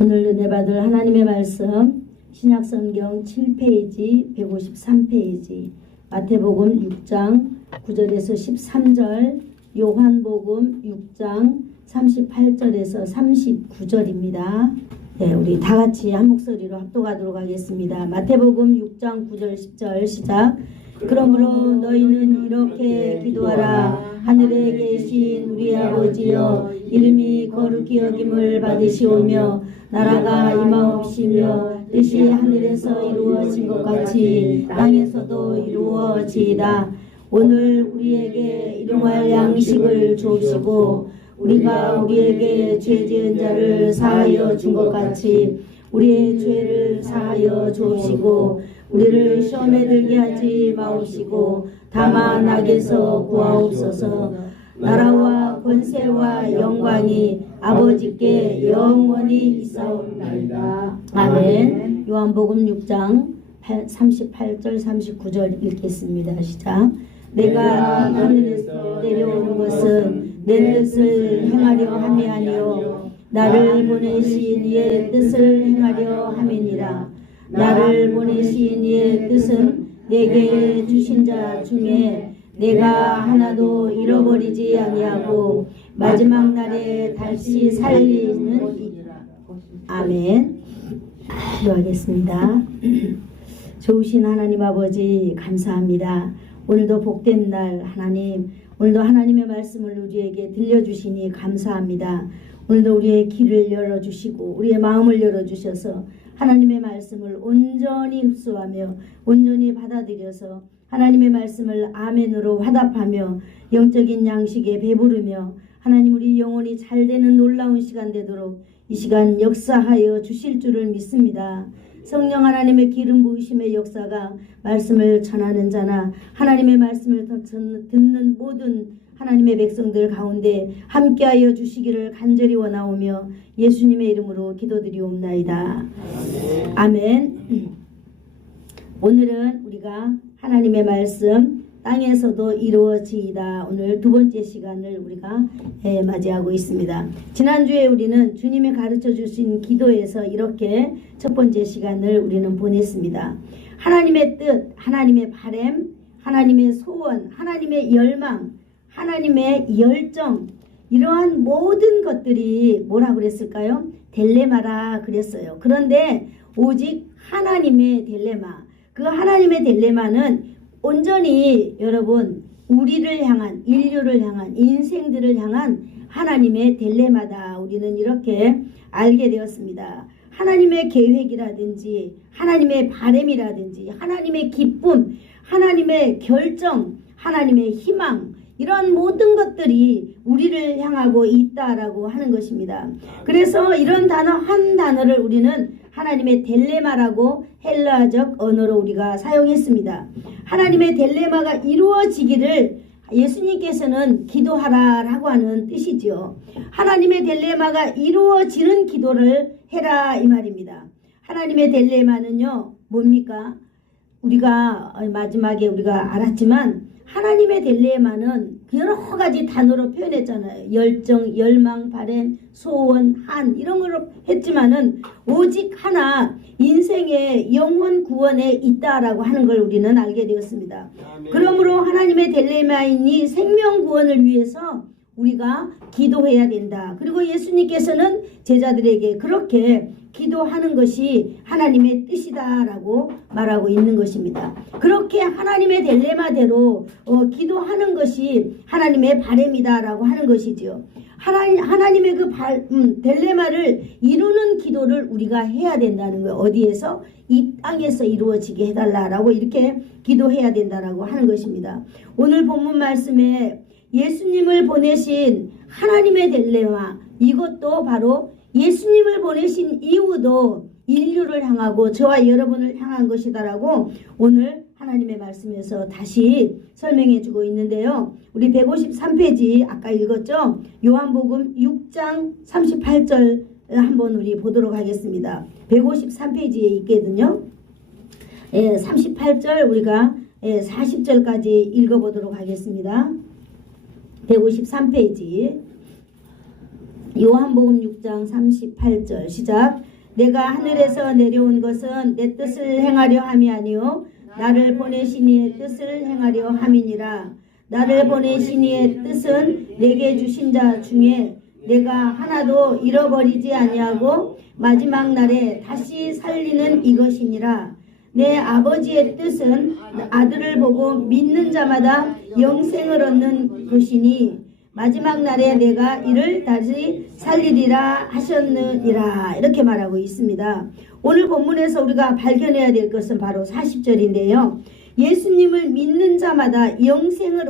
오늘 은혜 받을 하나님의 말씀 신약성경 7페이지 153페이지 마태복음 6장 9절에서 13절 요한복음 6장 38절에서 39절입니다. 네, 우리 다 같이 한 목소리로 합독하도록 하겠습니다. 마태복음 6장 9절 10절 시작. 그러므로 너희는 이렇게 기도하라. 하늘에 계신 우리 아버지여, 이름이 거룩히 여김을 받으시오며 나라가 임하옵시며 뜻이 하늘에서 이루어진 것 같이 땅에서도 이루어지이다. 오늘 우리에게 일용할 양식을 주옵시고 우리가 우리에게 죄 지은 자를 사하여 준 것 같이 우리의 죄를 사하여 주옵시고 우리를 시험에 들게 하지 마옵시고 다만 악에서 구하옵소서. 나라와 권세와 영광이 아버지께 영원히 있사옵나이다. 아멘. 요한복음 6장 38절 39절 읽겠습니다. 시작. 내가 하늘에서 내려온 것은 내 뜻을 행하려 함이 아니요 나를 보내신 이의 뜻을 행하려 함이니라. 나를 보내신 이의 뜻은 내게 주신 자 중에 내가 하나도 잃어버리지 아니하고 마지막 날에 다시 살리는 이라. 아멘. 기도하겠습니다. 좋으신 하나님 아버지 감사합니다. 오늘도 복된 날 하나님, 오늘도 하나님의 말씀을 우리에게 들려주시니 감사합니다. 오늘도 우리의 귀를 열어주시고 우리의 마음을 열어주셔서 하나님의 말씀을 온전히 흡수하며 온전히 받아들여서 하나님의 말씀을 아멘으로 화답하며 영적인 양식에 배부르며 하나님 우리 영혼이 잘되는 놀라운 시간 되도록 이 시간 역사하여 주실 줄을 믿습니다. 성령 하나님의 기름 부으심의 역사가 말씀을 전하는 자나 하나님의 말씀을 듣는 모든 하나님의 백성들 가운데 함께하여 주시기를 간절히 원하오며 예수님의 이름으로 기도드리옵나이다. 아멘. 오늘은 우리가 하나님의 말씀 땅에서도 이루어지이다. 오늘 두 번째 시간을 우리가 맞이하고 있습니다. 지난주에 우리는 주님이 가르쳐 주신 기도에서 이렇게 첫 번째 시간을 우리는 보냈습니다. 하나님의 뜻, 하나님의 바람, 하나님의 소원, 하나님의 열망, 하나님의 열정, 이러한 모든 것들이 뭐라고 그랬을까요? 딜레마라 그랬어요. 그런데 오직 하나님의 딜레마, 그 하나님의 딜레마는 온전히 여러분 우리를 향한, 인류를 향한, 인생들을 향한 하나님의 딜레마다. 우리는 이렇게 알게 되었습니다. 하나님의 계획이라든지 하나님의 바람이라든지 하나님의 기쁨, 하나님의 결정, 하나님의 희망, 이런 모든 것들이 우리를 향하고 있다라고 하는 것입니다. 그래서 이런 단어 한 단어를 우리는 하나님의 딜레마라고 헬라적 언어로 우리가 사용했습니다. 하나님의 딜레마가 이루어지기를 예수님께서는 기도하라라고 하는 뜻이지요. 하나님의 딜레마가 이루어지는 기도를 해라 이 말입니다. 하나님의 딜레마는요 뭡니까? 우리가 마지막에 우리가 알았지만 하나님의 딜레마는 여러 가지 단어로 표현했잖아요. 열정, 열망, 바람, 소원, 한 이런 걸로 했지만은 오직 하나 인생의 영혼 구원에 있다라고 하는 걸 우리는 알게 되었습니다. 아멘. 그러므로 하나님의 딜레마이니 생명 구원을 위해서 우리가 기도해야 된다. 그리고 예수님께서는 제자들에게 그렇게 기도하는 것이 하나님의 뜻이다라고 말하고 있는 것입니다. 그렇게 하나님의 딜레마대로 기도하는 것이 하나님의 바람이다라고 하는 것이지요. 하나님의 그 딜레마를 이루는 기도를 우리가 해야 된다는 거예요. 어디에서? 이 땅에서 이루어지게 해달라라고 이렇게 기도해야 된다라고 하는 것입니다. 오늘 본문 말씀에 예수님을 보내신 하나님의 딜레마, 이것도 바로 예수님을 보내신 이유도 인류를 향하고 저와 여러분을 향한 것이다라고 오늘 하나님의 말씀에서 다시 설명해 주고 있는데요. 우리 153페이지 아까 읽었죠? 요한복음 6장 38절 한번 우리 보도록 하겠습니다. 153페이지에 있거든요. 38절 우리가 40절까지 읽어보도록 하겠습니다. 153페이지 요한복음 6장 38절 시작. 내가 하늘에서 내려온 것은 내 뜻을 행하려 함이 아니요 나를 보내신 이의 뜻을 행하려 함이니라. 나를 보내신 이의 뜻은 내게 주신 자 중에 내가 하나도 잃어버리지 아니하고 마지막 날에 다시 살리는 이것이니라. 내 아버지의 뜻은 아들을 보고 믿는 자마다 영생을 얻는 것이니 마지막 날에 내가 이를 다시 살리리라 하셨느니라. 이렇게 말하고 있습니다. 오늘 본문에서 우리가 발견해야 될 것은 바로 40절인데요. 예수님을 믿는 자마다 영생을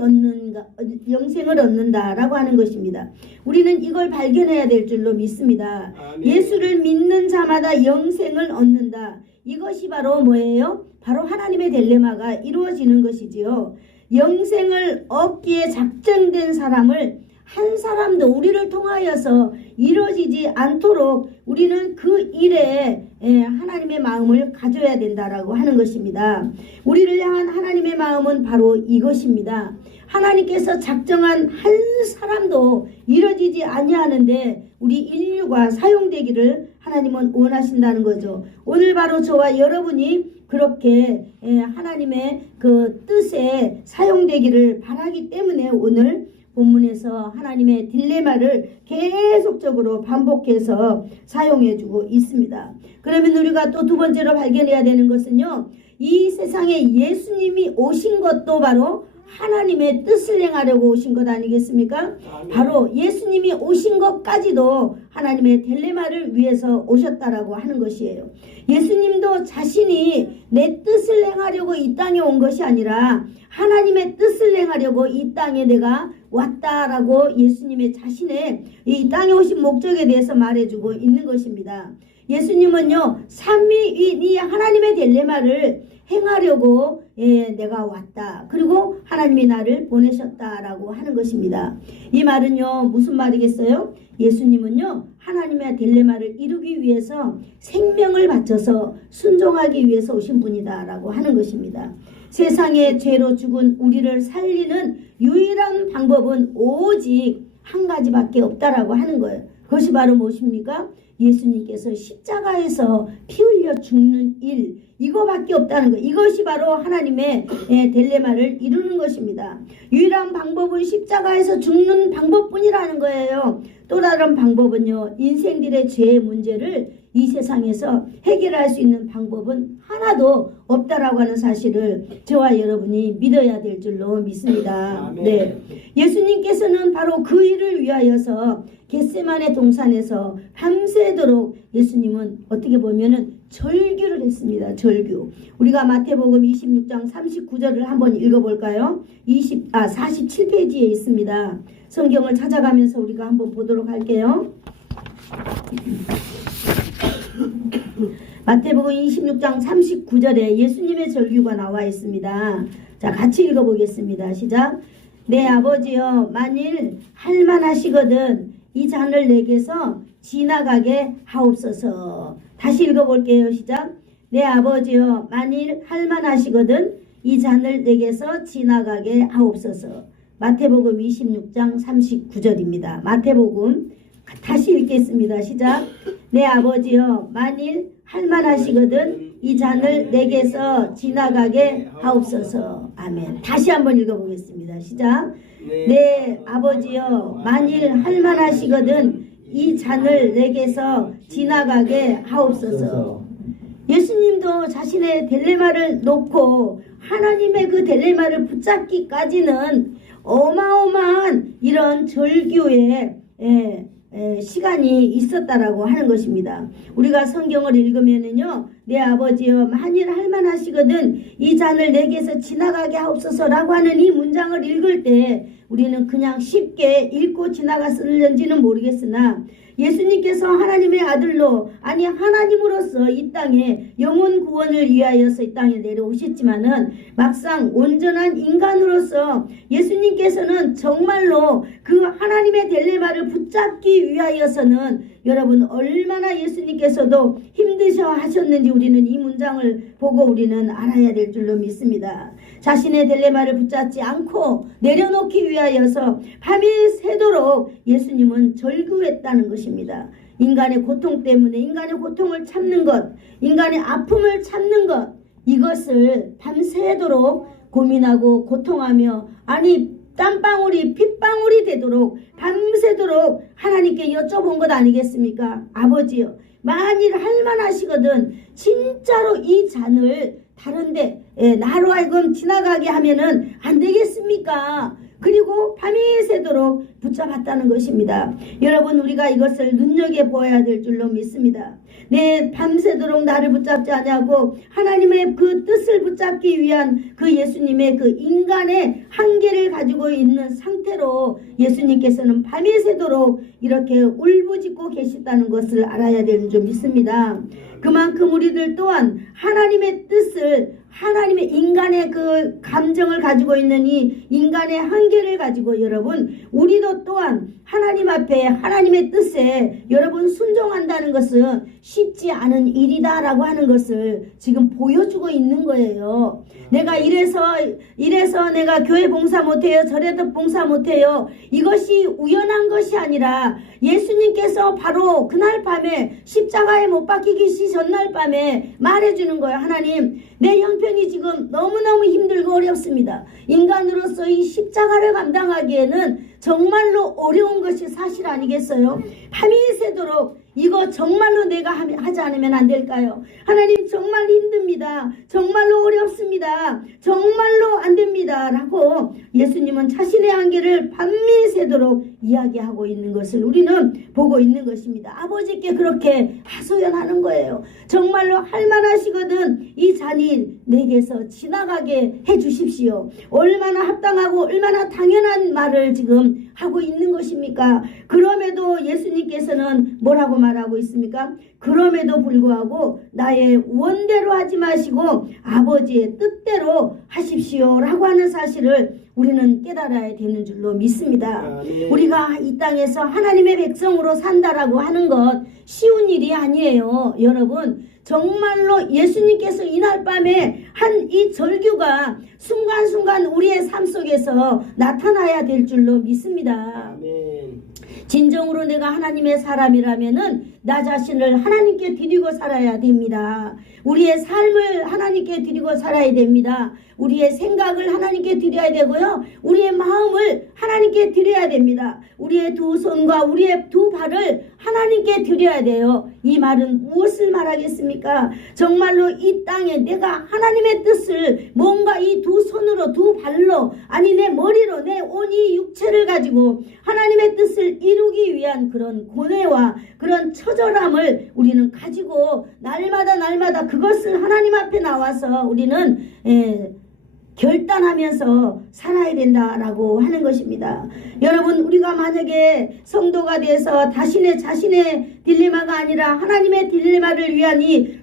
얻는다라고 하는 것입니다. 우리는 이걸 발견해야 될 줄로 믿습니다. 예수를 믿는 자마다 영생을 얻는다. 이것이 바로 뭐예요? 바로 하나님의 딜레마가 이루어지는 것이지요. 영생을 얻기에 작정된 사람을 한 사람도 우리를 통하여서 이루어지지 않도록 우리는 그 일에 하나님의 마음을 가져야 된다라고 하는 것입니다. 우리를 향한 하나님의 마음은 바로 이것입니다. 하나님께서 작정한 한 사람도 이루어지지 아니하는데 우리 인류가 사용되기를 하나님은 원하신다는 거죠. 오늘 바로 저와 여러분이 그렇게 하나님의 그 뜻에 사용되기를 바라기 때문에 오늘 본문에서 하나님의 딜레마를 계속적으로 반복해서 사용해주고 있습니다. 그러면 우리가 또 두 번째로 발견해야 되는 것은요. 이 세상에 예수님이 오신 것도 바로 하나님의 뜻을 행하려고 오신 것 아니겠습니까? 바로 예수님이 오신 것까지도 하나님의 딜레마를 위해서 오셨다라고 하는 것이에요. 예수님도 자신이 내 뜻을 행하려고 이 땅에 온 것이 아니라 하나님의 뜻을 행하려고 이 땅에 내가 왔다라고 예수님의 자신의 이 땅에 오신 목적에 대해서 말해주고 있는 것입니다. 예수님은요, 삼위인 이 하나님의 딜레마를 행하려고 내가 왔다. 그리고 하나님이 나를 보내셨다라고 하는 것입니다. 이 말은요, 무슨 말이겠어요? 예수님은요, 하나님의 딜레마를 이루기 위해서 생명을 바쳐서 순종하기 위해서 오신 분이다라고 하는 것입니다. 세상의 죄로 죽은 우리를 살리는 유일한 방법은 오직 한 가지밖에 없다라고 하는 거예요. 그것이 바로 무엇입니까? 예수님께서 십자가에서 피 흘려 죽는 일, 이거밖에 없다는 거예요. 이것이 바로 하나님의 딜레마를 이루는 것입니다. 유일한 방법은 십자가에서 죽는 방법뿐이라는 거예요. 또 다른 방법은요, 인생들의 죄의 문제를 이 세상에서 해결할 수 있는 방법은 하나도 없다라고 하는 사실을 저와 여러분이 믿어야 될 줄로 믿습니다. 네, 예수님께서는 바로 그 일을 위하여서 겟세마네 동산에서 밤새도록 예수님은 어떻게 보면은 절규를 했습니다. 절규. 우리가 마태복음 26장 39절을 한번 읽어볼까요? 47페이지에 있습니다. 성경을 찾아가면서 우리가 한번 보도록 할게요. 마태복음 26장 39절에 예수님의 절규가 나와 있습니다. 자, 같이 읽어보겠습니다. 시작. 내 아버지여, 만일 할만하시거든 이 잔을 내게서 지나가게 하옵소서. 다시 읽어볼게요. 시작. 내 아버지여, 만일 할만하시거든 이 잔을 내게서 지나가게 하옵소서. 마태복음 26장 39절입니다. 마태복음 다시 읽겠습니다. 시작. 내 아버지여, 만일 할만하시거든 이 잔을 내게서 지나가게 하옵소서. 아멘. 다시 한번 읽어보겠습니다. 시작. 내 아버지여, 만일 할만하시거든 이 잔을 내게서 지나가게 하옵소서. 예수님도 자신의 딜레마를 놓고 하나님의 그 딜레마를 붙잡기까지는 어마어마한 이런 절규의 시간이 있었다라고 하는 것입니다. 우리가 성경을 읽으면은요, 내 아버지여, 만일 할만하시거든 이 잔을 내게서 지나가게 하옵소서라고 하는 이 문장을 읽을 때 우리는 그냥 쉽게 읽고 지나갔을는지는 모르겠으나 예수님께서 하나님의 아들로, 아니 하나님으로서 이 땅에 영혼 구원을 위하여서 이 땅에 내려오셨지만은 막상 온전한 인간으로서 예수님께서는 정말로 그 하나님의 딜레마를 붙잡기 위하여서는 여러분 얼마나 예수님께서도 힘드셔 하셨는지 우리는 이 문장을 보고 우리는 알아야 될 줄로 믿습니다. 자신의 딜레마를 붙잡지 않고 내려놓기 위하여서 밤이 새도록 참도록 예수님은 절규했다는 것입니다. 인간의 고통 때문에 인간의 고통을 참는 것, 인간의 아픔을 참는 것, 이것을 밤새도록 고민하고 고통하며 아니 땀방울이 핏방울이 되도록 밤새도록 하나님께 여쭤본 것 아니겠습니까? 아버지요, 만일 할만하시거든 진짜로 이 잔을 다른데 나로 하여금 지나가게 하면은 안 되겠습니까? 그리고 밤이 새도록 붙잡았다는 것입니다. 여러분, 우리가 이것을 눈여겨보아야 될 줄로 믿습니다. 내 밤새도록 나를 붙잡지 않냐고 하나님의 그 뜻을 붙잡기 위한 그 예수님의 그 인간의 한계를 가지고 있는 상태로 예수님께서는 밤이 새도록 이렇게 울부짖고 계시다는 것을 알아야 되는 줄 믿습니다. 그만큼 우리들 또한 하나님의 뜻을, 하나님의 인간의 그 감정을 가지고 있는 이 인간의 한계를 가지고 여러분, 우리도 또한 하나님 앞에 하나님의 뜻에 여러분 순종한다는 것은 쉽지 않은 일이다라고 하는 것을 지금 보여주고 있는 거예요. 내가 이래서 내가 교회 봉사 못해요, 저래도 봉사 못해요, 이것이 우연한 것이 아니라 예수님께서 바로 그날 밤에 십자가에 못 박히기 전날 밤에 말해주는 거예요. 하나님, 내 형편이 지금 너무너무 힘들고 어렵습니다. 인간으로서 이 십자가를 감당하기에는 정말로 어려운 것이 사실 아니겠어요? 밤이 새도록 이거 정말로 내가 하지 않으면 안 될까요? 하나님, 정말 힘듭니다. 정말로 어렵습니다. 정말로 안 됩니다. 라고 예수님은 자신의 한계를 밤이 새도록 이야기하고 있는 것을 우리는 보고 있는 것입니다. 아버지께 그렇게 하소연하는 거예요. 정말로 할만하시거든 이 잔이 내게서 지나가게 해주십시오. 얼마나 합당하고 얼마나 당연한 말을 지금 하고 있는 것입니까? 그럼에도 예수님께서는 뭐라고 말하고 있습니까? 그럼에도 불구하고 나의 원대로 하지 마시고 아버지의 뜻대로 하십시오 라고 하는 사실을 우리는 깨달아야 되는 줄로 믿습니다. 우리가 이 땅에서 하나님의 백성으로 산다라고 하는 것 쉬운 일이 아니에요. 여러분, 정말로 예수님께서 이날 밤에 한 이 절규가 순간순간 우리의 삶 속에서 나타나야 될 줄로 믿습니다. 아멘. 진정으로 내가 하나님의 사람이라면은 나 자신을 하나님께 드리고 살아야 됩니다. 우리의 삶을 하나님께 드리고 살아야 됩니다. 우리의 생각을 하나님께 드려야 되고요. 우리의 마음을 하나님께 드려야 됩니다. 우리의 두 손과 우리의 두 발을 하나님께 드려야 돼요. 이 말은 무엇을 말하겠습니까? 정말로 이 땅에 내가 하나님의 뜻을 뭔가 이 두 손으로 두 발로 아니 내 머리로 내 온 이 육체를 가지고 하나님의 뜻을 이루기 위한 그런 고뇌와 그런 처절함을 우리는 가지고 날마다 그것을 하나님 앞에 나와서 우리는 결단하면서 살아야 된다라고 하는 것입니다. 여러분, 우리가 만약에 성도가 돼서 자신의 딜레마가 아니라 하나님의 딜레마를 위한 이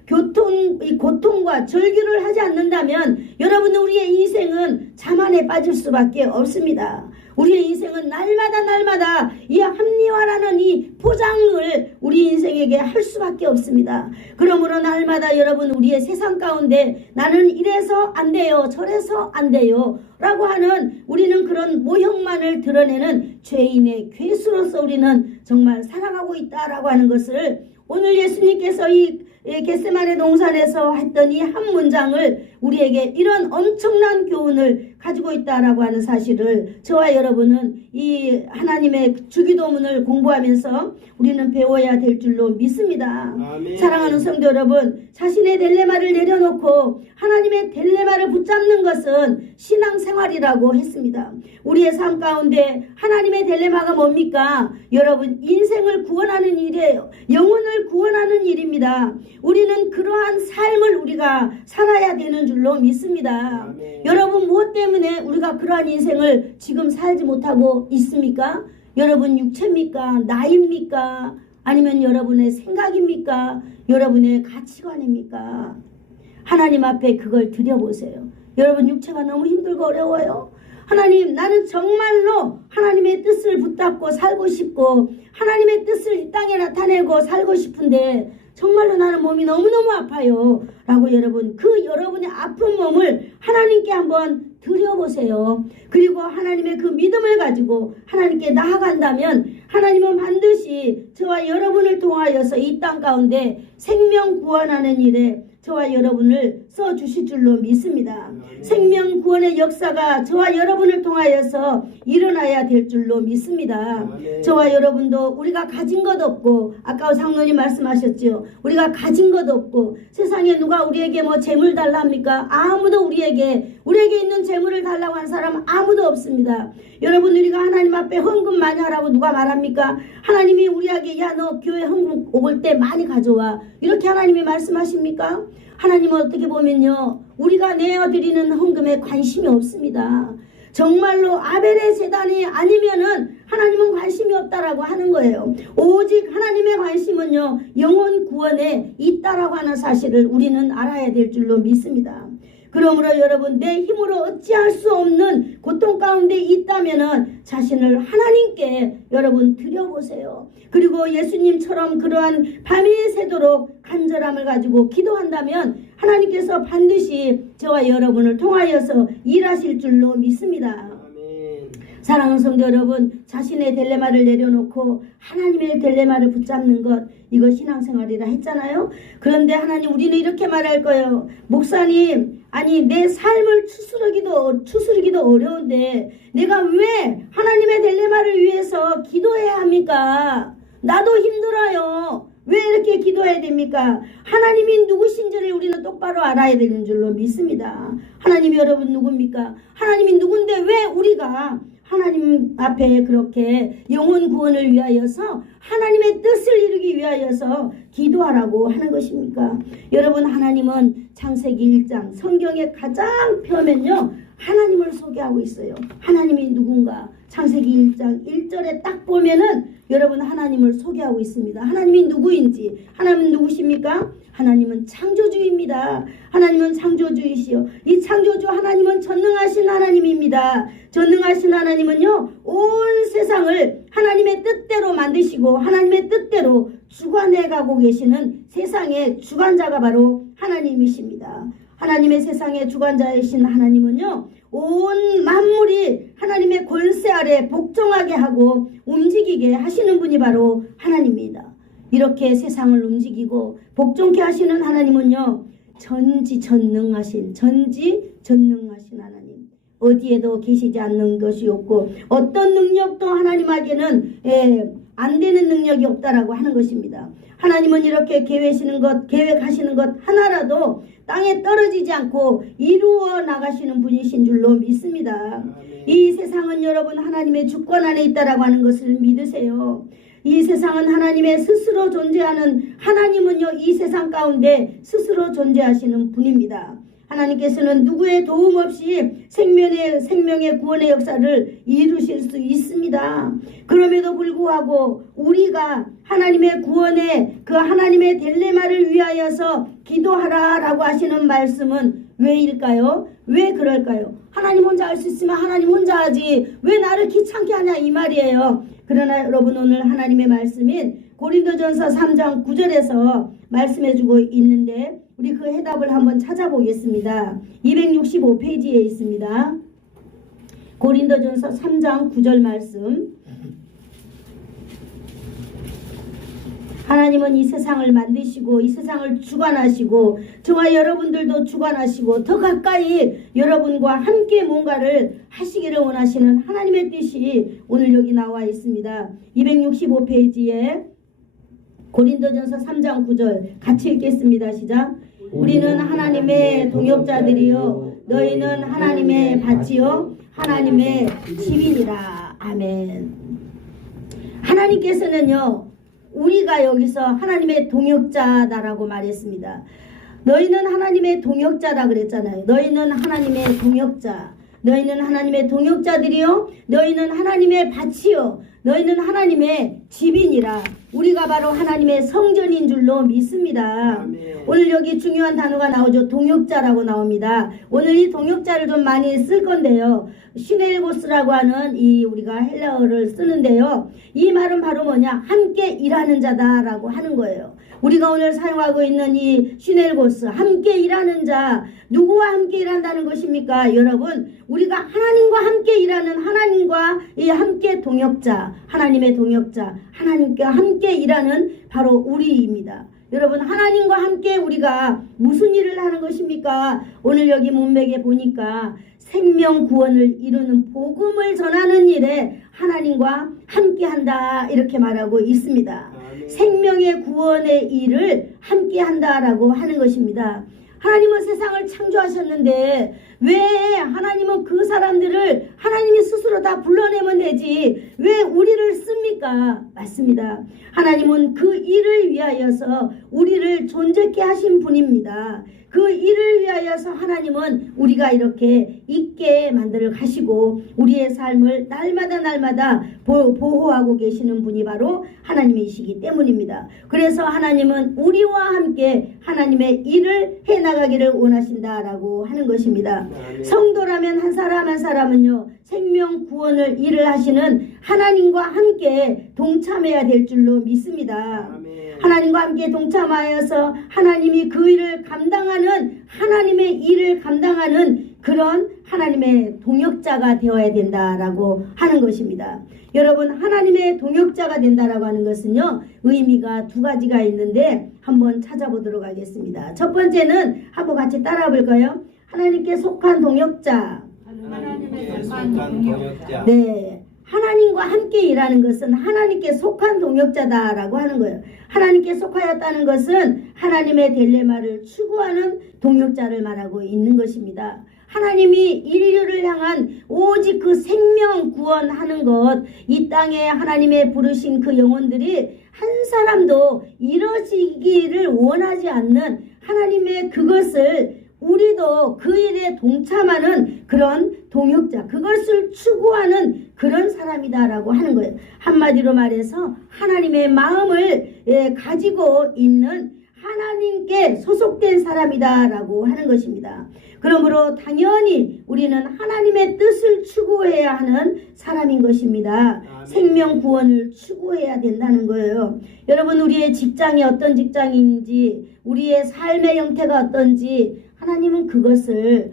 고통과 절규를 하지 않는다면 여러분, 우리의 인생은 자만에 빠질 수밖에 없습니다. 우리의 인생은 날마다 이 합리화라는 이 포장을 우리 인생에게 할 수밖에 없습니다. 그러므로 날마다 여러분, 우리의 세상 가운데 나는 이래서 안 돼요, 저래서 안 돼요 라고 하는 우리는 그런 모형만을 드러내는 죄인의 괴수로서 우리는 정말 살아가고 있다라고 하는 것을 오늘 예수님께서 이 겟세마네 동산에서 했던 이 한 문장을 우리에게 이런 엄청난 교훈을 가지고 있다라고 하는 사실을 저와 여러분은 이 하나님의 주기도문을 공부하면서 우리는 배워야 될 줄로 믿습니다. 아멘. 사랑하는 성도 여러분, 자신의 딜레마를 내려놓고 하나님의 딜레마를 붙잡는 것은 신앙생활이라고 했습니다. 우리의 삶 가운데 하나님의 딜레마가 뭡니까? 여러분, 인생을 구원하는 일이에요. 영혼을 구원하는 일입니다. 우리는 그러한 삶을 우리가 살아야 되는 줄로 믿습니다. 아멘. 여러분, 무엇 때문에 우리가 그러한 인생을 지금 살지 못하고 있습니까? 여러분 육체입니까? 나이입니까? 아니면 여러분의 생각입니까? 여러분의 가치관입니까? 하나님 앞에 그걸 드려보세요. 여러분, 육체가 너무 힘들고 어려워요. 하나님, 나는 정말로 하나님의 뜻을 붙잡고 살고 싶고 하나님의 뜻을 이 땅에 나타내고 살고 싶은데 정말로 나는 몸이 너무너무 아파요. 라고 여러분, 그 여러분의 아픈 몸을 하나님께 한번 드려보세요. 그리고 하나님의 그 믿음을 가지고 하나님께 나아간다면 하나님은 반드시 저와 여러분을 통하여서 이 땅 가운데 생명 구원하는 일에 저와 여러분을 써주실 줄로 믿습니다. 생명 구원의 역사가 저와 여러분을 통하여서 일어나야 될 줄로 믿습니다. 저와 여러분도 우리가 가진 것 없고, 아까 장로님 말씀하셨죠. 우리가 가진 것 없고, 세상에 누가 우리에게 뭐 재물 달라 합니까? 아무도 우리에게 있는 재물을 달라고 하는 사람 아무도 없습니다. 여러분, 우리가 하나님 앞에 헌금 많이 하라고 누가 말합니까? 하나님이 우리에게 야, 너 교회 헌금 올 때 많이 가져와, 이렇게 하나님이 말씀하십니까? 하나님은 어떻게 보면요, 우리가 내어드리는 헌금에 관심이 없습니다. 정말로 아벨의 제단이 아니면은 하나님은 관심이 없다라고 하는 거예요. 오직 하나님의 관심은요, 영혼 구원에 있다라고 하는 사실을 우리는 알아야 될 줄로 믿습니다. 그러므로 여러분, 내 힘으로 어찌할 수 없는 고통 가운데 있다면은 자신을 하나님께 여러분 드려보세요. 그리고 예수님처럼 그러한 밤이 새도록 간절함을 가지고 기도한다면 하나님께서 반드시 저와 여러분을 통하여서 일하실 줄로 믿습니다. 사랑하는 성도 여러분, 자신의 딜레마를 내려놓고 하나님의 딜레마를 붙잡는 것, 이거 신앙생활이라 했잖아요. 그런데 하나님, 우리는 이렇게 말할 거예요. 목사님, 아니 내 삶을 추스르기도 어려운데 내가 왜 하나님의 딜레마를 위해서 기도해야 합니까? 나도 힘들어요. 왜 이렇게 기도해야 됩니까? 하나님이 누구신지를 우리는 똑바로 알아야 되는 줄로 믿습니다. 하나님이 여러분 누굽니까? 하나님이 누군데 왜 우리가 하나님 앞에 그렇게 영혼 구원을 위하여서 하나님의 뜻을 이루기 위하여서 기도하라고 하는 것입니까? 여러분, 하나님은 창세기 1장 성경의 가장 펴면요, 하나님을 소개하고 있어요. 하나님이 누군가? 창세기 1장 1절에 딱 보면은 여러분, 하나님을 소개하고 있습니다. 하나님이 누구인지. 하나님은 누구십니까? 하나님은 창조주입니다. 하나님은 창조주이시요, 이 창조주 하나님은 전능하신 하나님입니다. 전능하신 하나님은요, 온 세상을 하나님의 뜻대로 만드시고 하나님의 뜻대로 주관해가고 계시는 세상의 주관자가 바로 하나님이십니다. 하나님의 세상의 주관자이신 하나님은요, 온 만물이 하나님의 권세 아래 복종하게 하고 움직이게 하시는 분이 바로 하나님입니다. 이렇게 세상을 움직이고 복종케 하시는 하나님은요, 전지전능하신 하나님, 어디에도 계시지 않는 것이 없고 어떤 능력도 하나님에게는 안 되는 능력이 없다라고 하는 것입니다. 하나님은 이렇게 계획하시는 것 하나라도 땅에 떨어지지 않고 이루어 나가시는 분이신 줄로 믿습니다. 이 세상은 여러분 하나님의 주권 안에 있다라고 하는 것을 믿으세요. 이 세상은 하나님의 스스로 존재하는, 하나님은요, 이 세상 가운데 스스로 존재하시는 분입니다. 하나님께서는 누구의 도움 없이 생명의 구원의 역사를 이루실 수 있습니다. 그럼에도 불구하고 우리가 하나님의 구원의 그 하나님의 딜레마를 위하여서 기도하라라고 하시는 말씀은 왜일까요? 왜 그럴까요? 하나님 혼자 할 수 있으면 하나님 혼자 하지 왜 나를 귀찮게 하냐, 이 말이에요. 그러나 여러분, 오늘 하나님의 말씀인 고린도전서 3장 9절에서 말씀해주고 있는데 우리 그 해답을 한번 찾아보겠습니다. 265페이지에 있습니다. 고린도전서 3장 9절 말씀. 하나님은 이 세상을 만드시고 이 세상을 주관하시고 저와 여러분들도 주관하시고 더 가까이 여러분과 함께 뭔가를 하시기를 원하시는 하나님의 뜻이 오늘 여기 나와 있습니다. 265페이지에 고린도전서 3장 9절 같이 읽겠습니다. 시작. 우리는 하나님의 동역자들이요 너희는 하나님의 밭이요 하나님의 집이니라. 아멘. 하나님께서는요, 우리가 여기서 하나님의 동역자다라고 말했습니다. 너희는 하나님의 동역자다 그랬잖아요. 너희는 하나님의 동역자. 너희는 하나님의 동역자들이요 너희는 하나님의 밭이요 너희는 하나님의 집이니라. 우리가 바로 하나님의 성전인 줄로 믿습니다. 아멘. 오늘 여기 중요한 단어가 나오죠. 동역자라고 나옵니다. 오늘 이 동역자를 좀 많이 쓸 건데요. 시넬고스라고 하는 이 우리가 헬라어를 쓰는데요. 이 말은 바로 뭐냐? 함께 일하는 자다라고 하는 거예요. 우리가 오늘 사용하고 있는 이 시넬고스, 함께 일하는 자, 누구와 함께 일한다는 것입니까? 여러분, 우리가 하나님과 함께 일하는 하나님과 이 함께 동역자, 하나님의 동역자, 하나님과 함께 일하는 바로 우리입니다. 여러분, 하나님과 함께 우리가 무슨 일을 하는 것입니까? 오늘 여기 문맥에 보니까 생명 구원을 이루는 복음을 전하는 일에 하나님과 함께 한다 이렇게 말하고 있습니다. 생명의 구원의 일을 함께 한다라고 하는 것입니다. 하나님은 세상을 창조하셨는데 왜 하나님은 그 사람들을 하나님이 스스로 다 불러내면 되지 왜 우리를 씁니까? 맞습니다. 하나님은 그 일을 위하여서 우리를 존재케 하신 분입니다. 그 일을 위하여서 하나님은 우리가 이렇게 있게 만들어 가시고 우리의 삶을 날마다 보호하고 계시는 분이 바로 하나님이시기 때문입니다. 그래서 하나님은 우리와 함께 하나님의 일을 해나가기를 원하신다라고 하는 것입니다. 성도라면 한 사람 한 사람은요 생명 구원을 일을 하시는 하나님과 함께 동참해야 될 줄로 믿습니다. 하나님과 함께 동참하여서 하나님이 그 일을 감당하는 하나님의 일을 감당하는 그런 하나님의 동역자가 되어야 된다라고 하는 것입니다. 여러분, 하나님의 동역자가 된다라고 하는 것은요 의미가 두 가지가 있는데 한번 찾아보도록 하겠습니다. 첫 번째는 한번 같이 따라해 볼까요? 하나님께 속한 동역자. 하나님께 속한 동역자. 네, 하나님과 함께 일하는 것은 하나님께 속한 동역자다라고 하는 거예요. 하나님께 속하였다는 것은 하나님의 딜레마를 추구하는 동역자를 말하고 있는 것입니다. 하나님이 인류를 향한 오직 그 생명 구원하는 것, 이 땅에 하나님의 부르신 그 영혼들이 한 사람도 이루어지기를 원하지 않는 하나님의 그것을 우리도 그 일에 동참하는 그런 동역자, 그것을 추구하는 그런 사람이다라고 하는 거예요. 한마디로 말해서 하나님의 마음을 가지고 있는 하나님께 소속된 사람이다라고 하는 것입니다. 그러므로 당연히 우리는 하나님의 뜻을 추구해야 하는 사람인 것입니다. 생명 구원을 추구해야 된다는 거예요. 여러분, 우리의 직장이 어떤 직장인지, 우리의 삶의 형태가 어떤지 하나님은 그것을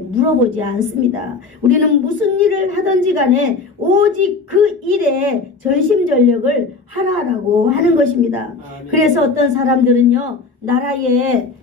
물어보지 않습니다. 우리는 무슨 일을 하든지 간에 오직 그 일에 전심전력을 하라라고 하는 것입니다. 그래서 어떤 사람들은요, 나라에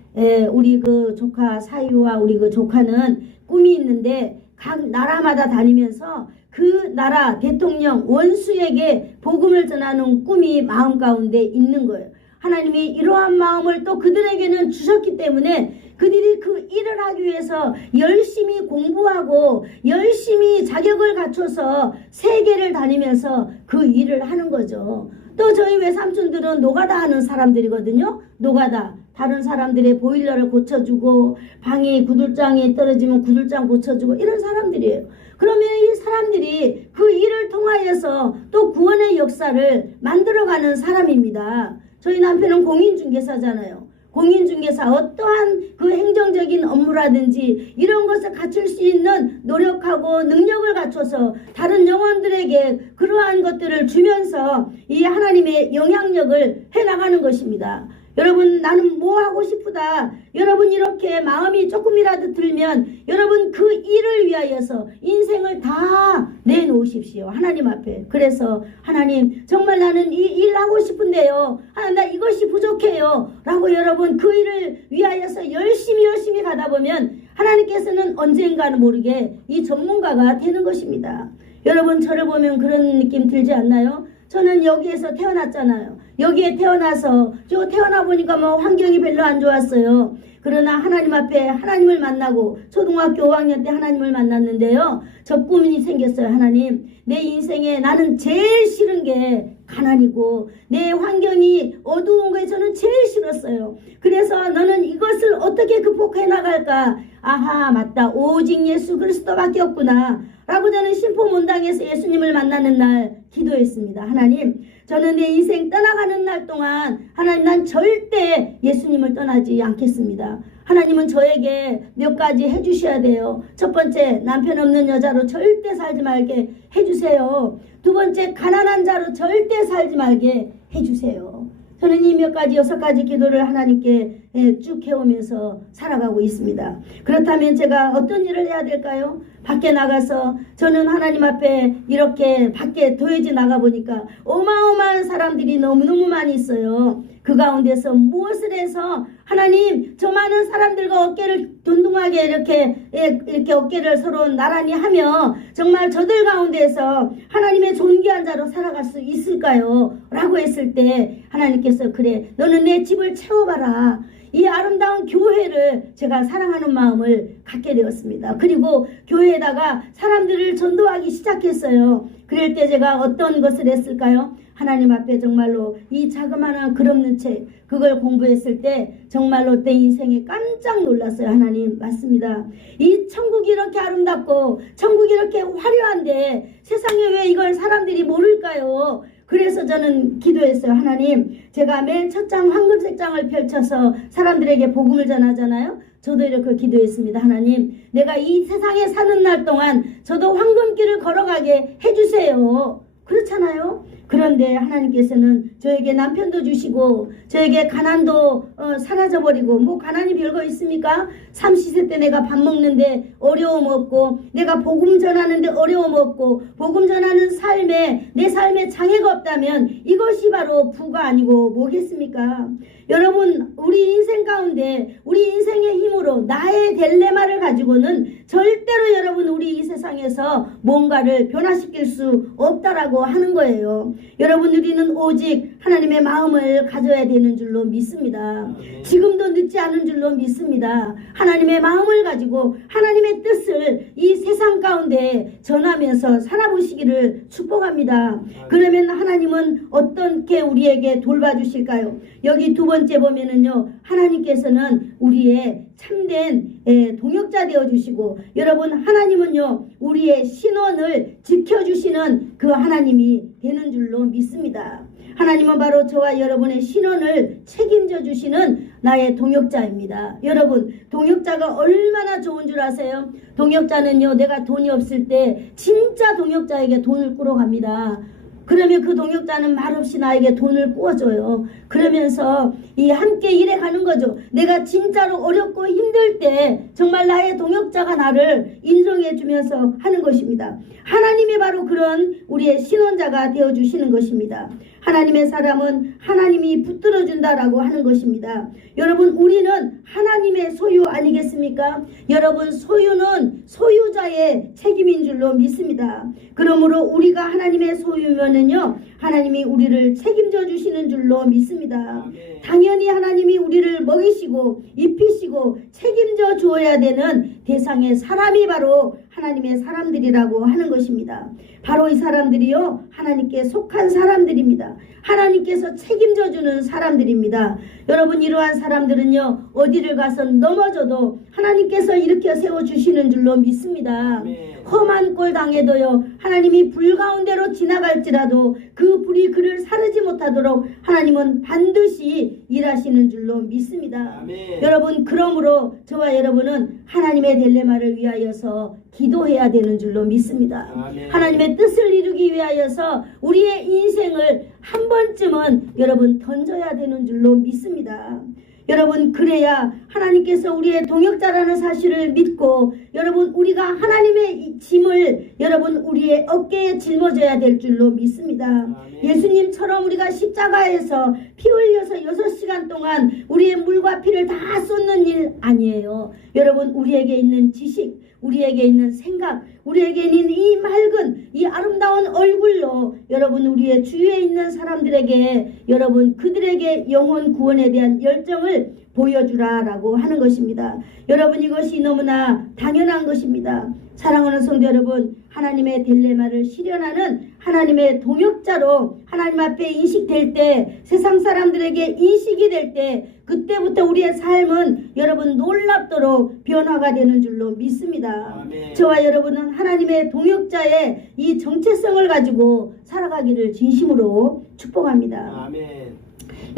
우리 그 조카 사유와 우리 그 조카는 꿈이 있는데 각 나라마다 다니면서 그 나라 대통령 원수에게 복음을 전하는 꿈이 마음 가운데 있는 거예요. 하나님이 이러한 마음을 또 그들에게는 주셨기 때문에 그들이 그 일을 하기 위해서 열심히 공부하고 열심히 자격을 갖춰서 세계를 다니면서 그 일을 하는 거죠. 또 저희 외삼촌들은 노가다 하는 사람들이거든요. 노가다. 다른 사람들의 보일러를 고쳐주고 방이 구들장이 떨어지면 구들장 고쳐주고 이런 사람들이에요. 그러면 이 사람들이 그 일을 통하여서 또 구원의 역사를 만들어가는 사람입니다. 저희 남편은 공인중개사잖아요. 공인중개사 어떠한 그 행정적인 업무라든지 이런 것을 갖출 수 있는 노력하고 능력을 갖춰서 다른 영혼들에게 그러한 것들을 주면서 이 하나님의 영향력을 해나가는 것입니다. 여러분, 나는 뭐 하고 싶다. 여러분, 이렇게 마음이 조금이라도 들면 여러분 그 일을 위하여서 인생을 다 내놓으십시오. 하나님 앞에. 그래서 하나님, 정말 나는 이 일 하고 싶은데요. 하나님, 나 이것이 부족해요. 라고 여러분 그 일을 위하여서 열심히 가다 보면 하나님께서는 언젠가는 모르게 이 전문가가 되는 것입니다. 여러분, 저를 보면 그런 느낌 들지 않나요? 저는 여기에서 태어났잖아요. 여기에 태어나서 저 태어나 보니까 뭐 환경이 별로 안 좋았어요. 그러나 하나님 앞에 하나님을 만나고 초등학교 5학년 때 하나님을 만났는데요. 저 꿈이 생겼어요. 하나님, 내 인생에 나는 제일 싫은 게 가난이고 내 환경이 어두운 거에 저는 제일 싫었어요. 그래서 너는 이것을 어떻게 극복해 나갈까? 아하, 맞다. 오직 예수 그리스도밖에 없구나 라고 저는 신포문당에서 예수님을 만나는 날 기도했습니다. 하나님, 저는 내 인생 떠나가는 날 동안 하나님, 난 절대 예수님을 떠나지 않겠습니다. 하나님은 저에게 몇 가지 해주셔야 돼요. 첫 번째, 남편 없는 여자로 절대 살지 말게 해주세요. 두 번째, 가난한 자로 절대 살지 말게 해주세요. 저는 이 몇 가지, 6가지 기도를 하나님께 쭉 해오면서 살아가고 있습니다. 그렇다면 제가 어떤 일을 해야 될까요? 밖에 나가서 저는 하나님 앞에 이렇게 밖에 도회지 나가보니까 어마어마한 사람들이 너무너무 많이 있어요. 그 가운데서 무엇을 해서 하나님, 저 많은 사람들과 어깨를 둔둥하게 이렇게 어깨를 서로 나란히 하며 정말 저들 가운데서 하나님의 존귀한 자로 살아갈 수 있을까요? 라고 했을 때 하나님께서, 그래, 너는 내 집을 채워봐라. 이 아름다운 교회를 제가 사랑하는 마음을 갖게 되었습니다. 그리고 교회에다가 사람들을 전도하기 시작했어요. 그럴 때 제가 어떤 것을 했을까요? 하나님 앞에 정말로 이 자그마한 글 없는 책, 그걸 공부했을 때 정말로 내 인생에 깜짝 놀랐어요. 하나님, 맞습니다. 이 천국이 이렇게 아름답고 천국이 이렇게 화려한데 세상에 왜 이걸 사람들이 모를까요? 그래서 저는 기도했어요. 하나님, 제가 맨 첫 장 황금색 장을 펼쳐서 사람들에게 복음을 전하잖아요. 저도 이렇게 기도했습니다. 하나님, 내가 이 세상에 사는 날 동안 저도 황금길을 걸어가게 해주세요. 그렇잖아요. 그런데 하나님께서는 저에게 남편도 주시고 저에게 가난도 사라져버리고, 뭐 가난이 별거 있습니까? 삼시세 때 내가 밥 먹는데 어려움 없고, 내가 복음 전하는데 어려움 없고, 복음 전하는 삶에 내 삶에 장애가 없다면 이것이 바로 부가 아니고 뭐겠습니까? 여러분, 우리 인생 가운데 우리 인생의 힘으로 나의 딜레마를 가지고는 절대로 여러분 우리 이 세상에서 뭔가를 변화시킬 수 없다라고 하는 거예요. 여러분, 우리는 오직 하나님의 마음을 가져야 되는 줄로 믿습니다. 지금도 늦지 않은 줄로 믿습니다. 하나님의 마음을 가지고 하나님의 뜻을 이 세상 가운데 전하면서 살아보시기를 축복합니다. 그러면 하나님은 어떻게 우리에게 돌봐주실까요? 여기 두 번째 보면은요, 하나님께서는 우리의 참된 동역자 되어주시고, 여러분, 하나님은요 우리의 신원을 지켜주시는 그 하나님이 되는 줄로 믿습니다. 하나님은 바로 저와 여러분의 신원을 책임져 주시는 나의 동역자입니다. 여러분, 동역자가 얼마나 좋은 줄 아세요? 동역자는요, 내가 돈이 없을 때 진짜 동역자에게 돈을 꾸러갑니다. 그러면 그 동역자는 말없이 나에게 돈을 꾸어줘요. 그러면서 이 함께 일해 가는 거죠. 내가 진짜로 어렵고 힘들 때 정말 나의 동역자가 나를 인정해 주면서 하는 것입니다. 하나님이 바로 그런 우리의 신원자가 되어주시는 것입니다. 하나님의 사람은 하나님이 붙들어 준다라고 하는 것입니다. 여러분, 우리는 하나님의 소유 아니겠습니까? 여러분, 소유는 소유자의 책임인 줄로 믿습니다. 그러므로 우리가 하나님의 소유면은요, 하나님이 우리를 책임져 주시는 줄로 믿습니다. 당연히 하나님이 우리를 먹이시고 입히시고 책임져 주어야 되는 대상의 사람이 바로 하나님의 사람들이라고 하는 것입니다. 바로 이 사람들이요, 하나님께 속한 사람들입니다. 하나님께서 책임져 주는 사람들입니다. 여러분, 이러한 사람들은요, 어디를 가서 넘어져도 하나님께서 일으켜 세워주시는 줄로 믿습니다. 험한 꼴 당해도요, 하나님이 불 가운데로 지나갈지라도 그 불이 그를 사르지 못하도록 하나님은 반드시 일하시는 줄로 믿습니다. 여러분, 그러므로 저와 여러분은 하나님의 딜레마를 위하여서 기도해야 되는 줄로 믿습니다. 하나님의 뜻을 이루기 위하여서 우리의 인생을 한 번쯤은 여러분 던져야 되는 줄로 믿습니다. 여러분, 그래야 하나님께서 우리의 동역자라는 사실을 믿고, 여러분, 우리가 하나님의 짐을 여러분 우리의 어깨에 짊어져야 될 줄로 믿습니다. 예수님처럼 우리가 십자가에서 피 흘려서 6시간 동안 우리의 물과 피를 다 쏟는 일 아니에요. 여러분, 우리에게 있는 지식, 우리에게 있는 생각, 우리에게 있는 이 맑은 이 아름다운 얼굴로 여러분 우리의 주위에 있는 사람들에게, 여러분 그들에게 영혼 구원에 대한 열정을 보여주라라고 하는 것입니다. 여러분 이것이 너무나 당연한 것입니다. 사랑하는 성도 여러분, 하나님의 딜레마를 실현하는 하나님의 동역자로 하나님 앞에 인식될 때, 세상 사람들에게 인식이 될 때, 그때부터 우리의 삶은 여러분 놀랍도록 변화가 되는 줄로 믿습니다. 아멘. 저와 여러분은 하나님의 동역자의 이 정체성을 가지고 살아가기를 진심으로 축복합니다. 아멘.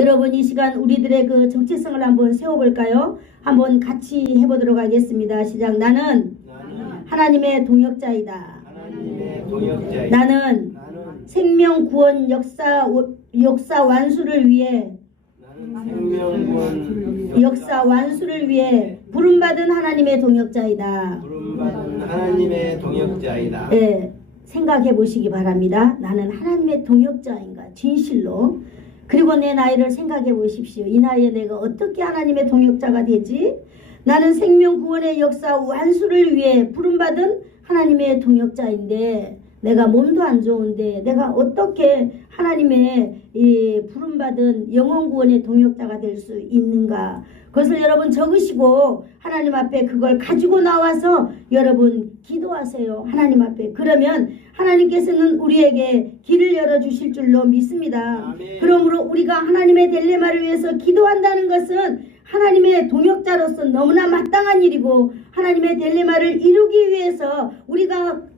여러분 이 시간 우리들의 그 정체성을 한번 세워볼까요? 한번 같이 해보도록 하겠습니다. 시작. 나는 하나님의 동역자이다. 하나님의 동역자이다. 나는 생명 구원 역사 완수를 위해 생명군 역사 완수를 위해 부름받은 하나님의 동역자이다. 부름받은 하나님의 동역자이다. 네, 생각해 보시기 바랍니다. 나는 하나님의 동역자인가? 진실로. 그리고 내 나이를 생각해 보십시오. 이 나이에 내가 어떻게 하나님의 동역자가 되지? 나는 생명 구원의 역사 완수를 위해 부름받은 하나님의 동역자인데 내가 몸도 안 좋은데 내가 어떻게 하나님의 이 부름받은 영혼 구원의 동역자가 될 수 있는가? 그것을 여러분 적으시고 하나님 앞에 그걸 가지고 나와서 여러분 기도하세요. 하나님 앞에. 그러면 하나님께서는 우리에게 길을 열어주실 줄로 믿습니다. 아멘. 그러므로 우리가 하나님의 딜레마를 위해서 기도한다는 것은 하나님의 동역자로서 너무나 마땅한 일이고 하나님의 딜레마를 이루기 위해서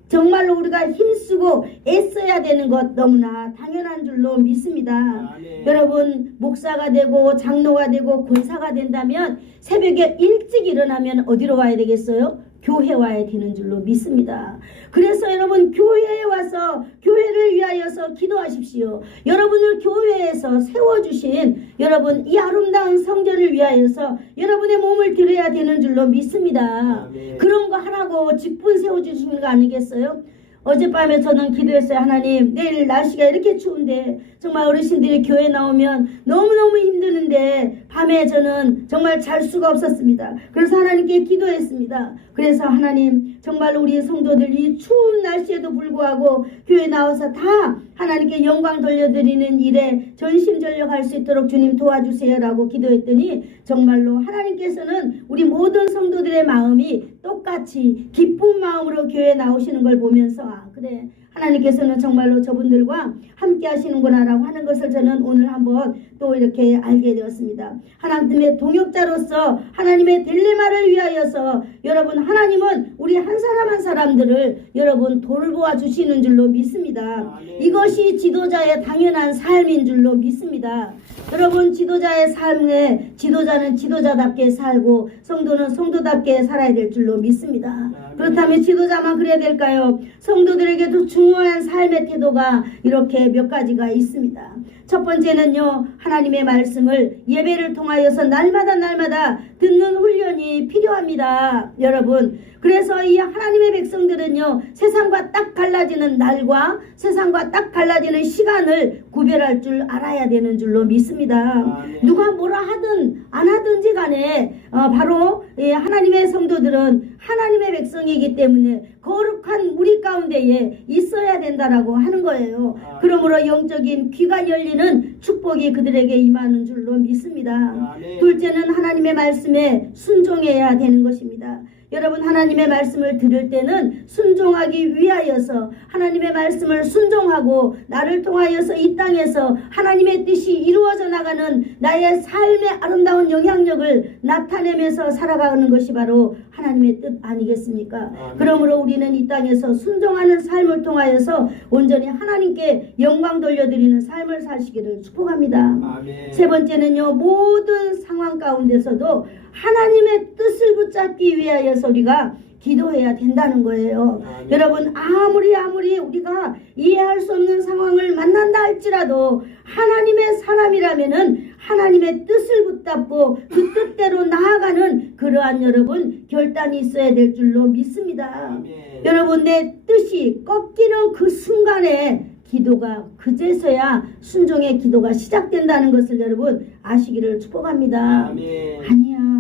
정말로 우리가 힘쓰고 애써야 되는 것 너무나 당연한 줄로 믿습니다. 아멘. 여러분 목사가 되고 장로가 되고 권사가 된다면 새벽에 일찍 일어나면 어디로 와야 되겠어요? 교회 와야 되는 줄로 믿습니다. 그래서 여러분 교회에 와서 교회를 위하여서 기도하십시오. 여러분을 교회에서 세워주신 여러분 이 아름다운 성전을 위하여서 여러분의 몸을 드려야 되는 줄로 믿습니다. 아멘. 그런 거 하라고 직분 세워주시는 거 아니겠어요? 어젯밤에 저는 기도했어요. 하나님, 내일 날씨가 이렇게 추운데 정말 어르신들이 교회 나오면 너무너무 힘드는데 밤에 저는 정말 잘 수가 없었습니다. 그래서 하나님께 기도했습니다. 그래서 하나님 정말로 우리 성도들이 추운 날씨에도 불구하고 교회 나와서 다 하나님께 영광 돌려드리는 일에 전심전력할 수 있도록 주님 도와주세요라고 기도했더니 정말로 하나님께서는 우리 모든 성도들의 마음이 똑같이 기쁜 마음으로 교회에 나오시는 걸 보면서 아 그래 하나님께서는 정말로 저분들과 함께 하시는구나 라고 하는 것을 저는 오늘 한번 또 이렇게 알게 되었습니다. 하나님의 동역자로서 하나님의 딜레마를 위하여서 여러분 하나님은 우리 한 사람 한 사람들을 여러분 돌보아 주시는 줄로 믿습니다. 아멘. 이것이 지도자의 당연한 삶인 줄로 믿습니다. 여러분 지도자의 삶에 지도자는 지도자답게 살고 성도는 성도답게 살아야 될 줄로 믿습니다. 아멘. 그렇다면 지도자만 그래야 될까요? 성도들에게도 중요한 삶의 태도가 이렇게 몇 가지가 있습니다. 첫 번째는요, 하나님의 말씀을 예배를 통하여서 날마다 듣는 훈련이 필요합니다. 여러분, 그래서 이 하나님의 백성들은요, 세상과 딱 갈라지는 날과 세상과 딱 갈라지는 시간을 구별할 줄 알아야 되는 줄로 믿습니다. 누가 뭐라 하든 안 하든지 간에 바로 하나님의 성도들은 하나님의 백성이기 때문에 거룩한 우리 가운데에 있어야 된다라고 하는 거예요. 그러므로 영적인 귀가 열리는 축복이 그들에게 임하는 줄로 믿습니다. 둘째는 하나님의 말씀에 순종해야 되는 것입니다. 여러분 하나님의 말씀을 들을 때는 순종하기 위하여서 하나님의 말씀을 순종하고 나를 통하여서 이 땅에서 하나님의 뜻이 이루어져 나가는 나의 삶의 아름다운 영향력을 나타내면서 살아가는 것이 바로 하나님의 뜻 아니겠습니까? 그러므로 우리는 이 땅에서 순종하는 삶을 통하여서 온전히 하나님께 영광 돌려드리는 삶을 사시기를 축복합니다. 아멘. 세 번째는요, 모든 상황 가운데서도 하나님의 뜻을 붙잡기 위하여서 우리가 기도해야 된다는 거예요. 아멘. 여러분 아무리 우리가 이해할 수 없는 상황을 만난다 할지라도 하나님의 사람이라면은 하나님의 뜻을 붙잡고 그 뜻대로 나아가는 그러한 여러분 결단이 있어야 될 줄로 믿습니다. 아멘. 여러분 내 뜻이 꺾이는 그 순간에 기도가 그제서야 순종의 기도가 시작된다는 것을 여러분 아시기를 축복합니다. 아멘. 아니야.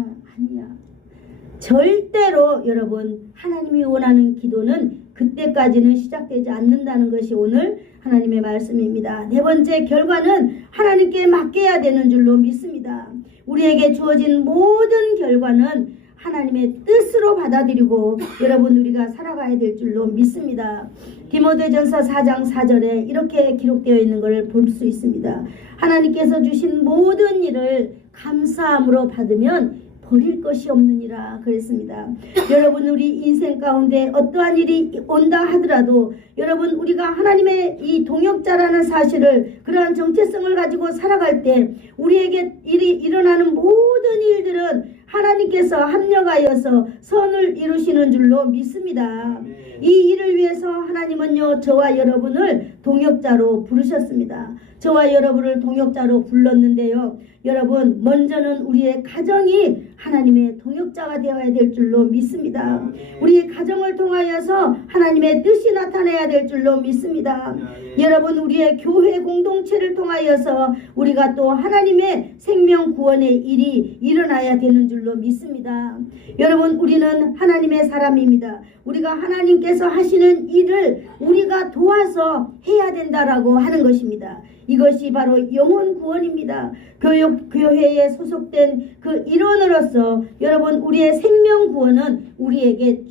절대로 여러분 하나님이 원하는 기도는 그때까지는 시작되지 않는다는 것이 오늘 하나님의 말씀입니다. 네 번째 결과는 하나님께 맡겨야 되는 줄로 믿습니다. 우리에게 주어진 모든 결과는 하나님의 뜻으로 받아들이고 여러분 우리가 살아가야 될 줄로 믿습니다. 디모데전서 4장 4절에 이렇게 기록되어 있는 것을 볼 수 있습니다. 하나님께서 주신 모든 일을 감사함으로 받으면 버릴 것이 없느니라 그랬습니다. 여러분 우리 인생 가운데 어떠한 일이 온다 하더라도 여러분 우리가 하나님의 이 동역자라는 사실을 그러한 정체성을 가지고 살아갈 때 우리에게 일어나는 모든 일들은 하나님께서 합력하여서 선을 이루시는 줄로 믿습니다. 이 일을 위해서 하나님은요 저와 여러분을 동역자로 부르셨습니다. 저와 여러분을 동역자로 불렀는데요. 여러분 먼저는 우리의 가정이 하나님의 동역자가 되어야 될 줄로 믿습니다. 우리의 가정을 통하여서 하나님의 뜻이 나타나야 될 줄로 믿습니다. 여러분 우리의 교회 공동체를 통하여서 우리가 또 하나님의 생명 구원의 일이 일어나야 되는 줄로 믿습니다. 여러분 우리는 하나님의 사람입니다. 우리가 하나님께서 하시는 일을 우리가 도와서 해야 된다라고 하는 것입니다. 이것이 바로 영혼 구원입니다. 교회에 소속된 그 일원으로서 여러분 우리의 생명 구원은 우리에게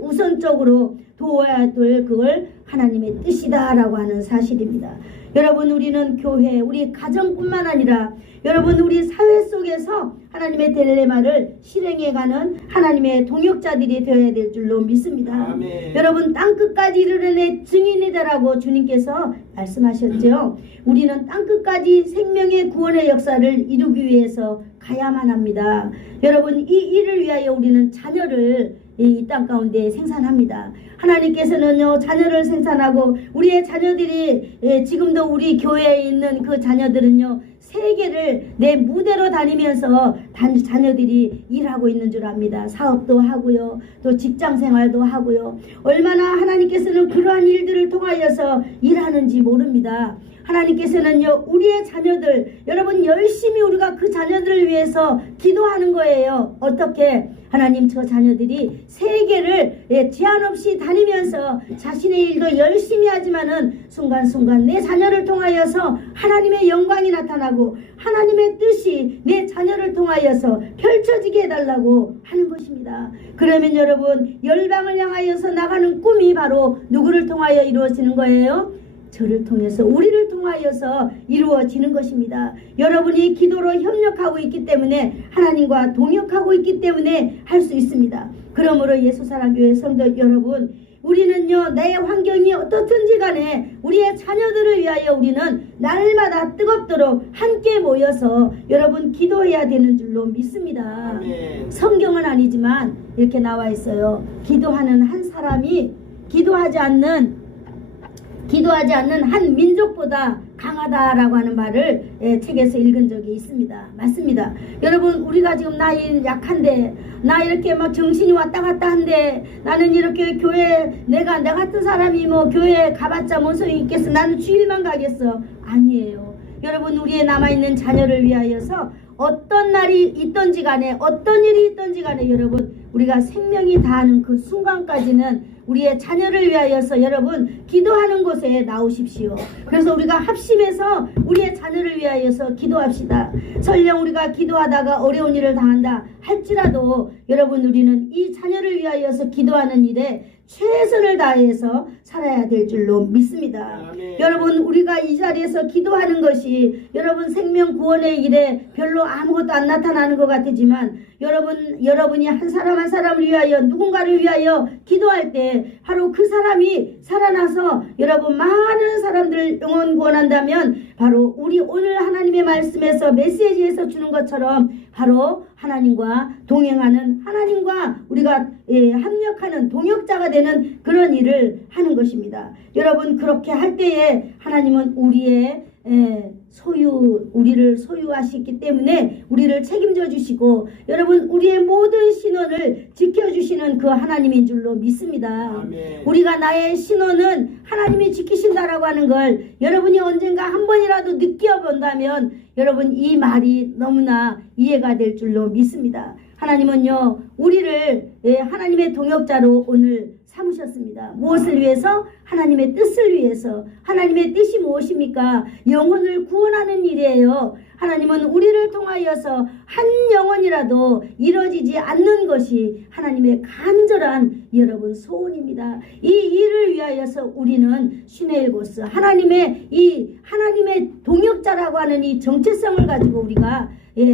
최우선적으로 도와야 될 그걸 하나님의 뜻이다라고 하는 사실입니다. 여러분 우리는 교회, 우리 가정뿐만 아니라 여러분 우리 사회 속에서 하나님의 딜레마를 실행해가는 하나님의 동역자들이 되어야 될 줄로 믿습니다. 아멘. 여러분 땅끝까지 이르는 증인이 되라고 주님께서 말씀하셨죠. 우리는 땅끝까지 생명의 구원의 역사를 이루기 위해서 가야만 합니다. 여러분 이 일을 위하여 우리는 자녀를 이 땅 가운데 생산합니다. 하나님께서는요 자녀를 생산하고 우리의 자녀들이 지금도 우리 교회에 있는 그 자녀들은요 세계를 내 무대로 다니면서 자녀들이 일하고 있는 줄 압니다. 사업도 하고요 또 직장생활도 하고요 얼마나 하나님께서는 그러한 일들을 통하여서 일하는지 모릅니다. 하나님께서는요 우리의 자녀들 여러분 열심히 우리가 그 자녀들을 위해서 기도하는 거예요. 어떻게? 하나님 저 자녀들이 세계를 제한 없이 다니면서 자신의 일도 열심히 하지만은 순간순간 내 자녀를 통하여서 하나님의 영광이 나타나고 하나님의 뜻이 내 자녀를 통하여서 펼쳐지게 해달라고 하는 것입니다. 그러면 여러분 열방을 향하여서 나가는 꿈이 바로 누구를 통하여 이루어지는 거예요? 저를 통해서 우리를 통하여서 이루어지는 것입니다. 여러분이 기도로 협력하고 있기 때문에 하나님과 동역하고 있기 때문에 할 수 있습니다. 그러므로 예수사랑교회 성도 여러분 우리는요 내 환경이 어떻든지 간에 우리의 자녀들을 위하여 우리는 날마다 뜨겁도록 함께 모여서 여러분 기도해야 되는 줄로 믿습니다. 아멘. 성경은 아니지만 이렇게 나와 있어요. 기도하는 한 사람이 기도하지 않는 한 민족보다 강하다라고 하는 말을 책에서 읽은 적이 있습니다. 맞습니다. 여러분 우리가 지금 나이 약한데 나 이렇게 막 정신이 왔다 갔다 한데 나는 이렇게 교회 내 같은 사람이 뭐 교회에 가봤자 뭔 소용이 있겠어. 나는 주일만 가겠어. 아니에요. 여러분 우리의 남아있는 자녀를 위하여서 어떤 날이 있던지 간에 어떤 일이 있던지 간에 여러분 우리가 생명이 다하는 그 순간까지는 우리의 자녀를 위하여서 여러분 기도하는 곳에 나오십시오. 그래서 우리가 합심해서 우리의 자녀를 위하여서 기도합시다. 설령 우리가 기도하다가 어려운 일을 당한다 할지라도 여러분 우리는 이 자녀를 위하여서 기도하는 일에 최선을 다해서 살아야 될 줄로 믿습니다. 아멘. 여러분 우리가 이 자리에서 기도하는 것이 여러분 생명 구원의 일에 별로 아무것도 안 나타나는 것 같지만 여러분이 한 사람 한 사람을 위하여 누군가를 위하여 기도할 때 바로 그 사람이 살아나서 여러분 많은 사람들 영혼 구원한다면 바로 우리 오늘 하나님의 말씀에서 메시지에서 주는 것처럼 바로 하나님과 동행하는 하나님과 우리가 합력하는 동역자가 되는 그런 일을 하는 것입니다. 여러분 그렇게 할 때에 하나님은 우리의 우리를 소유하시기 때문에 우리를 책임져 주시고 여러분 우리의 모든 신원을 지켜주시는 그 하나님인 줄로 믿습니다. 아멘. 우리가 나의 신원은 하나님이 지키신다라고 하는 걸 여러분이 언젠가 한 번이라도 느껴본다면 여러분 이 말이 너무나 이해가 될 줄로 믿습니다. 하나님은요 우리를 하나님의 동역자로 오늘 삼으셨습니다. 무엇을 위해서? 하나님의 뜻을 위해서. 하나님의 뜻이 무엇입니까? 영혼을 구원하는 일이에요. 하나님은 우리를 통하여서 한 영혼이라도 이루어지지 않는 것이 하나님의 간절한 여러분 소원입니다. 이 일을 위하여서 우리는 시내일고스 하나님의 동역자라고 하는 이 정체성을 가지고 우리가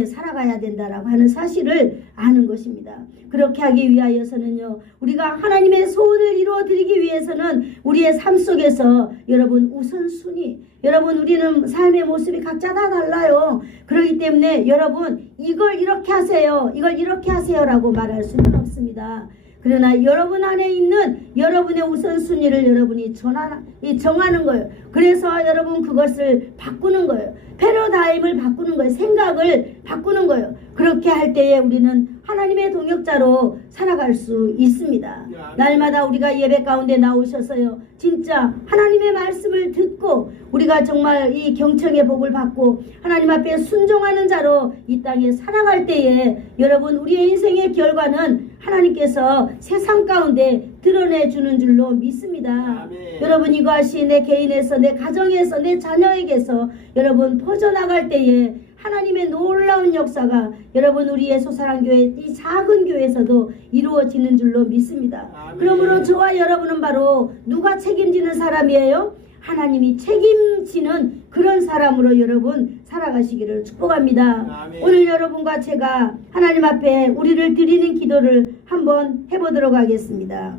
살아가야 된다라고 하는 사실을 아는 것입니다. 그렇게 하기 위하여서는요, 우리가 하나님의 소원을 이루어 드리기 위해서는 우리의 삶 속에서 여러분 우선순위, 여러분 우리는 삶의 모습이 각자 다 달라요. 그렇기 때문에 여러분 이걸 이렇게 하세요, 이걸 이렇게 하세요라고 말할 수는 없습니다. 그러나 여러분 안에 있는 여러분의 우선순위를 여러분이 정하는 거예요. 그래서 여러분 그것을 바꾸는 거예요. 패러다임을 바꾸는 거예요. 생각을 바꾸는 거예요. 그렇게 할 때에 우리는 하나님의 동역자로 살아갈 수 있습니다. 날마다 우리가 예배 가운데 나오셔서요, 진짜 하나님의 말씀을 듣고 우리가 정말 이 경청의 복을 받고 하나님 앞에 순종하는 자로 이 땅에 살아갈 때에 여러분 우리의 인생의 결과는 하나님께서 세상 가운데 드러내주는 줄로 믿습니다. 아멘. 여러분 이것이 내 개인에서, 내 가정에서, 내 자녀에게서 여러분 퍼져나갈 때에 하나님의 놀라운 역사가 여러분 우리의 소사랑교회 이 작은 교회에서도 이루어지는 줄로 믿습니다. 아멘. 그러므로 저와 여러분은 바로 누가 책임지는 사람이에요? 하나님이 책임지는 그런 사람으로 여러분 살아가시기를 축복합니다. 아멘. 오늘 여러분과 제가 하나님 앞에 우리를 드리는 기도를 한번 해보도록 하겠습니다.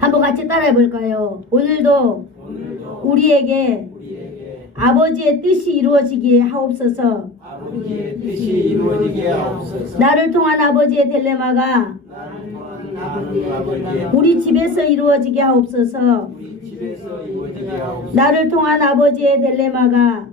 한번 같이 따라해 볼까요? 오늘도 우리에게 아버지의 뜻이 이루어지게 하옵소서. 아버지의 뜻이 이루어지게 하옵소서. 나를 통한 아버지의 딜레마가 아버지의 우리 집에서 이루어지게 하옵소서. 우리 집에서 이루어지게 하옵소서. 나를 통한 아버지의 딜레마가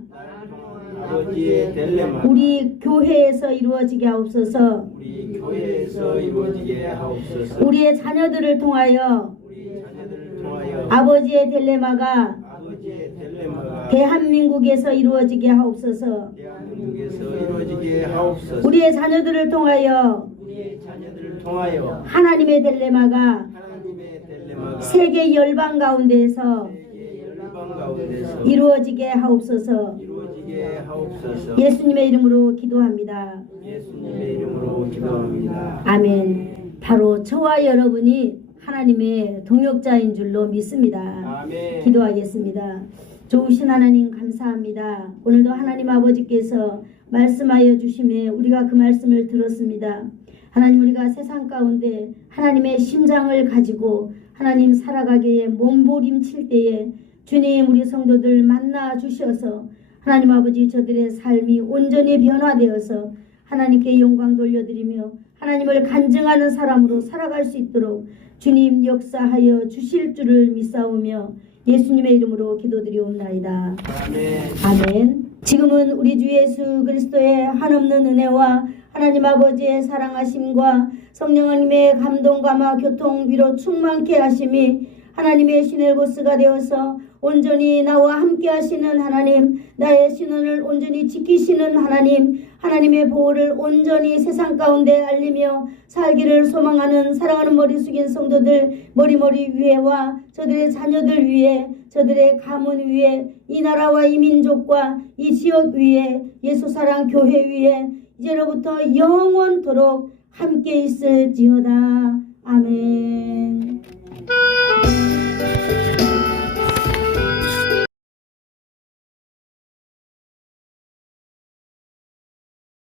아버지의 딜레마 우리 교회에서 이루어지게 하옵소서. 우리 교회에서 이루어지게 하옵소서. 우리의 자녀들을 통하여 우리 자녀들을 통하여 아버지의 딜레마가 아버지의 딜레마가 대한민국에서 이루어지게 하옵소서. 대한민국에서 이루어지게 하옵소서. 우리의 자녀들을 통하여 우리의 자녀들을 통하여 하나님의 딜레마가 하나님의 딜레마가 세계 열방 가운데에서 세계 열방 가운데서 이루어지게 하옵소서. 이루어지게 하옵소서. 예수님의 이름으로 기도합니다. 예수님의 이름으로 기도합니다. 아멘. 바로 저와 여러분이 하나님의 동역자인 줄로 믿습니다. 아멘. 기도하겠습니다. 좋으신 하나님 감사합니다. 오늘도 하나님 아버지께서 말씀하여 주심에 우리가 그 말씀을 들었습니다. 하나님 우리가 세상 가운데 하나님의 심장을 가지고 하나님 살아가기에 몸부림칠 때에 주님 우리 성도들 만나 주셔서 하나님 아버지 저들의 삶이 온전히 변화되어서 하나님께 영광 돌려드리며 하나님을 간증하는 사람으로 살아갈 수 있도록 주님 역사하여 주실 줄을 믿사오며 예수님의 이름으로 기도드리옵나이다. 아멘. 아멘. 지금은 우리 주 예수 그리스도의 한없는 은혜와 하나님 아버지의 사랑하심과 성령 하나님의 감동 감화 교통 위로 충만케 하심이 하나님의 시넬고스가 되어서 온전히 나와 함께 하시는 하나님, 나의 신원을 온전히 지키시는 하나님, 하나님의 보호를 온전히 세상 가운데 알리며 살기를 소망하는 사랑하는 머리 숙인 성도들 머리 위에와 저들의 자녀들 위에, 저들의 가문 위에, 이 나라와 이 민족과 이 지역 위에, 예수사랑 교회 위에 이제로부터 영원토록 함께 있을지어다. 아멘.